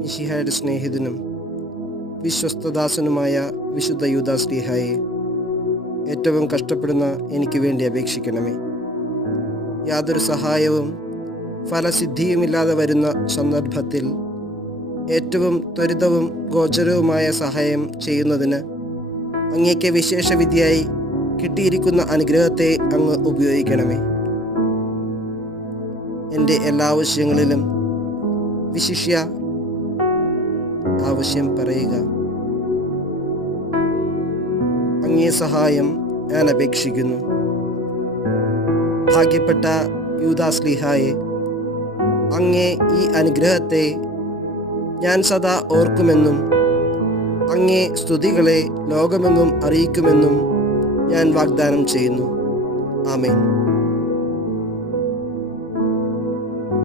മിശിഹായുടെ സ്നേഹിതനും വിശ്വസ്തദാസനുമായ വിശുദ്ധ യൂദാസ്ലീഹായെ, ഏറ്റവും കഷ്ടപ്പെടുന്ന എനിക്ക് വേണ്ടി അപേക്ഷിക്കണമേ. യാതൊരു സഹായവും ഫലസിദ്ധിയുമില്ലാതെ വരുന്ന സന്ദർഭത്തിൽ ഏറ്റവും ത്വരിതവും ഗോചരവുമായ സഹായം ചെയ്യുന്നതിന് അങ്ങേക്ക് വിശേഷ വിധിയായി കിട്ടിയിരിക്കുന്ന അനുഗ്രഹത്തെ അങ്ങ് ഉപയോഗിക്കണമേ. എൻ്റെ എല്ലാ ആവശ്യങ്ങളിലും വിശിഷ്യ ആവശ്യം പറയുക. അങ്ങേ സഹായം ഞാൻ അപേക്ഷിക്കുന്നു. ഭാഗ്യപ്പെട്ട യൂദാസ്ലീഹായെ, അങ്ങേ ഈ അനുഗ്രഹത്തെ ഞാൻ സദാ ഓർക്കുമെന്നും അങ്ങേ സ്തുതികളെ ലോകമെങ്ങും അറിയിക്കുമെന്നും ഞാൻ വാഗ്ദാനം ചെയ്യുന്നു. ആമേൻ.